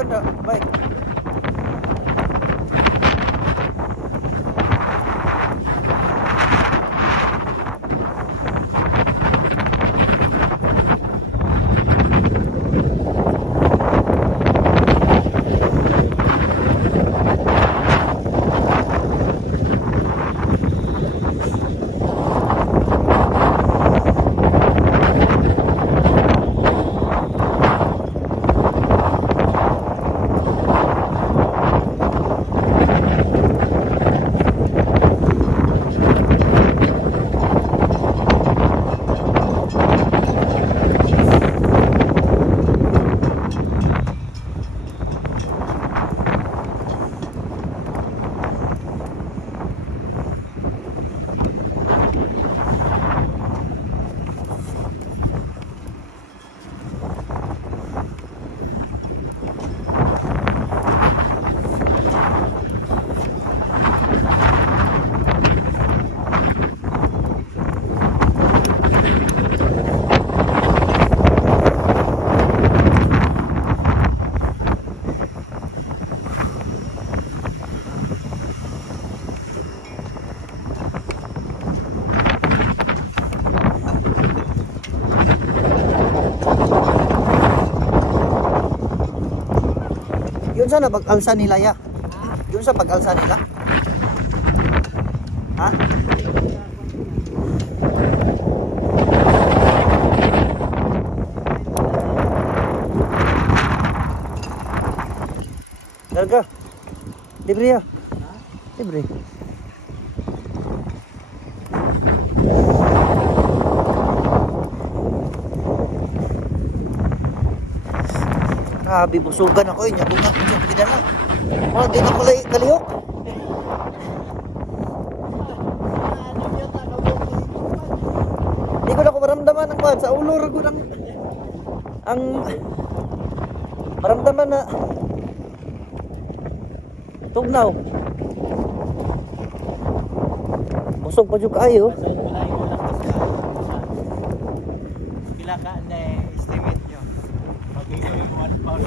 kwanda. Bye. Yun sa pag-alsa nila ya. Yun sa pag-alsa nila. Ha? Larga. Libre ya. Libre. Grabe, busugan ako yun. Yung nga, yung pinala. Oh, di na ko kalihok. Di ko na ko maramdaman ang kwan. Sa ulo ko ng ang maramdaman na tugnaw. Busog pa dyan kayo. Pila ka na estimate nyo? Pag-ito yung 1 pound.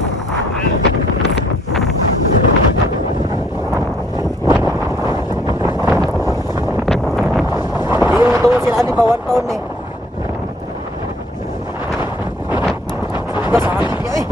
Hindi yung ito sila ani pa 1 pound eh. Suga sa akin niya eh.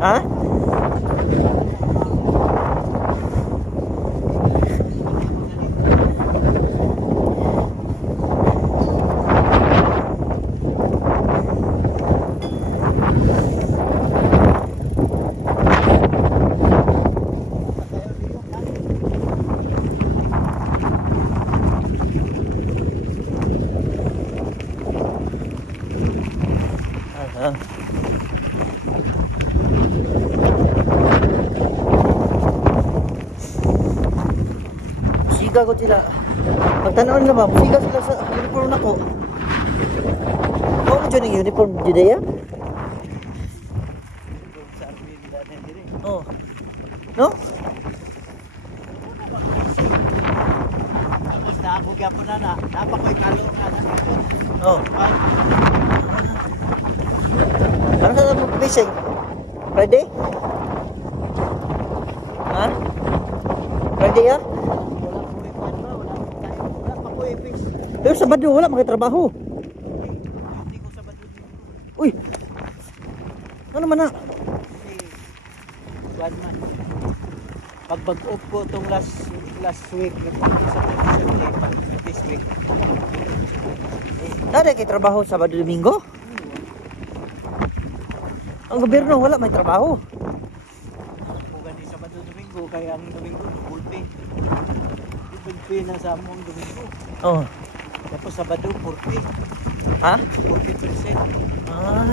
Ha? Musiga ko sila. Pagtanawin na ba, musiga sila sa uniform na ko. Oo mo dyan yung uniform dyan ya? Oo. No? Tapos naabugya po na na. Napakoy kalong na na. Oo. Ano sa mag-fishing? Friday? Ha? Friday ya? Pero Sabado wala makitrabaho. Hindi ko Sabado dito. Uy. Ano man na? One man. Pag bag-off ko itong last week, sa this week. Dada kay trabaho Sabado Domingo? Ang gobyerno wala may trabaho. Kung gani Sabado Domingo, kaya ang Domingo, full pay. Tupi na sa among Domingo. Oh. Tapos Sabado 40. Ha? 40%. Ah.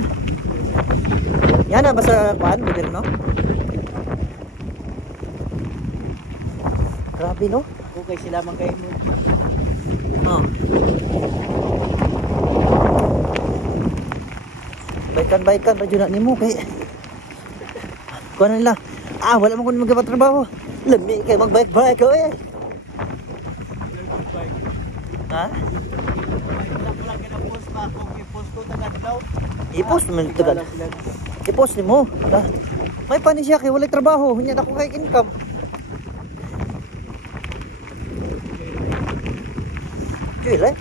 Yan na ba sa kuan, gobyerno? Grabe no? Ako kay sila man kayo mo. Oh. Baikan radyo na nimo kay kuan nila. Wala man kun magpatrabaho. Lami kay magbike ko eh. Ha? I-post man tagad. I-post nimo. May pani siya kay wala trabaho, nya ako kay income. Kaya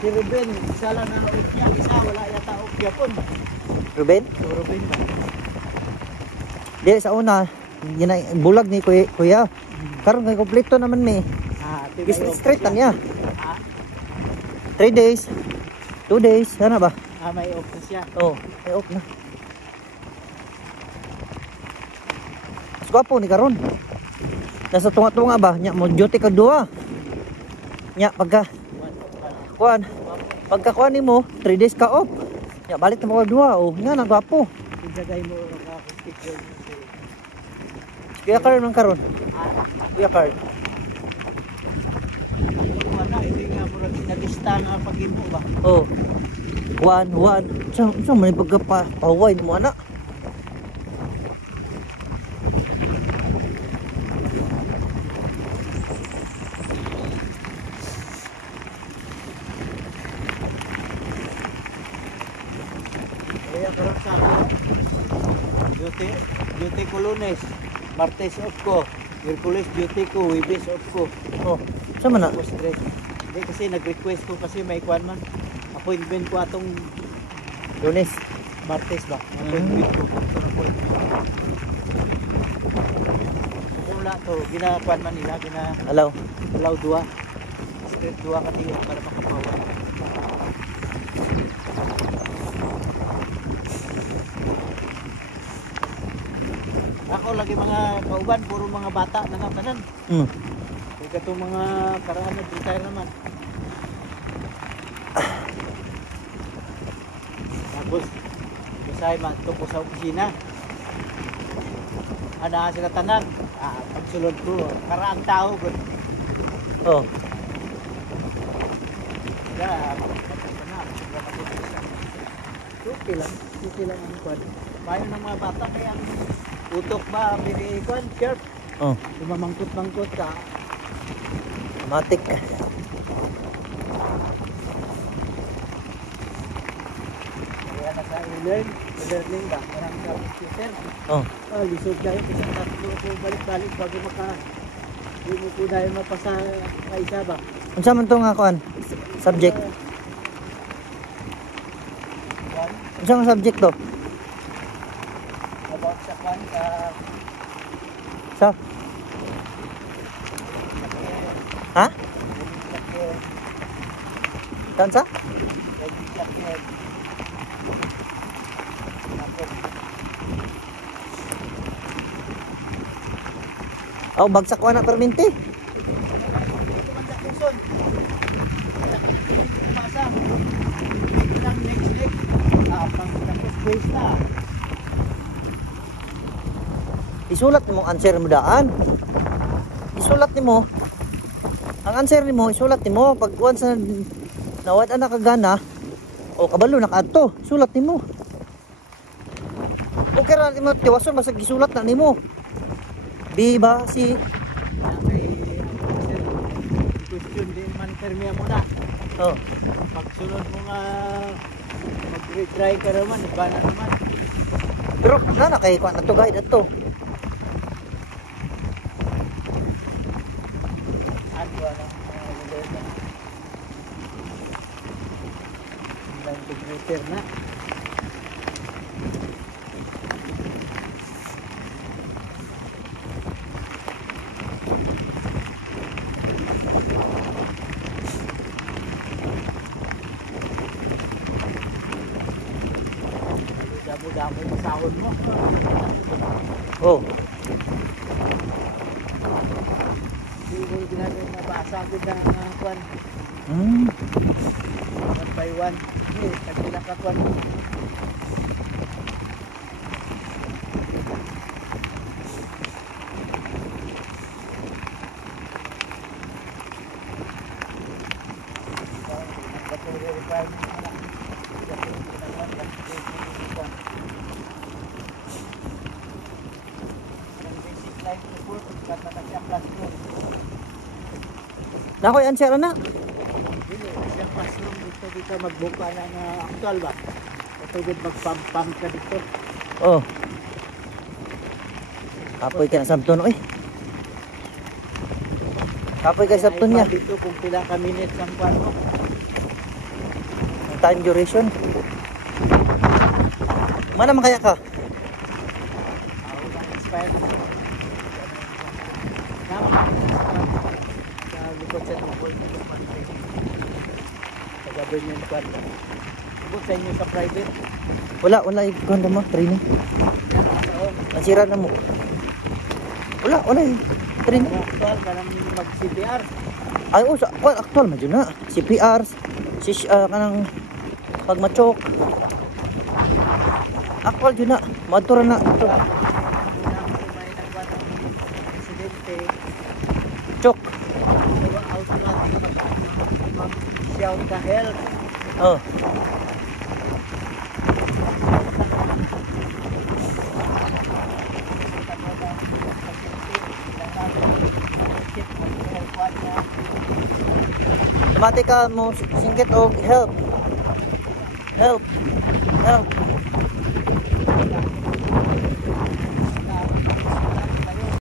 Si Ruben, isa lang na naukya, isa wala yata ukya pun. Ruben? So Ruben ba? Di sa una, yun ay bulag ni kuya. Karon kay kompleto naman mi. Straight na niya. 3 days. 2 days, sana ba? May off na siya. Oh, ay off na. Mas gwapo ni karon. Nasa tunga-tunga ba? Nya mo duty ka duha. Nya pagka kuan nimo 3 days ka off. Nya balik na mo duha. Oh, nya na gwapo. Igagay mo ka sticker. Kuya Carl man karon. Kuya Carl. Wala, hindi nga mo rin nag-ista nga pag-imo ba? Oh. One. Sa man pagka-paway mo ana. Kaya karon sa ako. Duty ko Lunes. Martes off ko. Miyerkules duty ko, Huwebes off ko. Oh. Sa man na? Tapos straight. Hindi kasi nag-request ko kasi may kwan man. Appointment ko atong Lunes. Martes ba? Appointment ko. Ito appointment. Kung wala to, ginakuan man nila, Alaw. dua. Straight dua ka tingin para makapawa. Ako lagi mga kauban, puro mga bata na nga tanan. Kaya katong mga karaan nag-retire naman. Tapos, kasay mato ko sa opisina. Ana sila tanan. Pagsulod ko, karaang tao. Oh. Okay lang ang kwan. Bayo ng mga bata kaya ang utok ba, bini kwan, sharp. Oh. Mamangkot-mangkot ka. Matik. Kaya nasa e-learning ba? Marami sa computer. Oh. Lisod dahil kasi tatlo ko balik-balik bago hindi mo po dahil mapasa ka isa ba? Unsa man to nga kuan? Subject. Kwan, Unsa nga subject to? about sa kwan, Sa? Ha? Tansa? Oh, bagsak ko na perminti. Isulat mo ang answer mo daan. Isulat nimo. Ang answer nimo isulat nimo pag once na nawad ana kagana o kabalo nakaadto, sulat nimo. Okay ra nimo tiwason basta gisulat na nimo. Biba si question din man permiya mo na. oh. Pagsunod mo nga mag-retry ka naman, iba na naman. Pero na kay kuan ato guide ato. tayong computer na. Damo-damo yung sahon mo. Oh. Hindi ko ginagawa mabasa ko na mga kwan. Hmm. One by one. Hindi, tagpila ka kwan. Nakoy answer na. Dili, siyang classroom dito magbuka na nga actual ba? Ito magpam-pam ka dito. Oh. Kapoy ka na sabton oy. Kapoy ka sabton niya. Dito kung pila ka minutes ang kwan mo. Time duration. Mana man kaya ka? Ako na expire na. Sa likod sa tukol na kwan. Sa government kwan. Bukod sa inyo sa private. Wala ikuan mo training. Nasira na mo. Wala training. Actual ka nang mag-CPR. Ay oh, actual man jud na. CPR, kanang pagmachok. Actual jud na. Madtura na ito. May nagkwan ng insidente. Chok. Automatic mag-shout ka help. Oh. Automatic ka mo singkit og help. Help.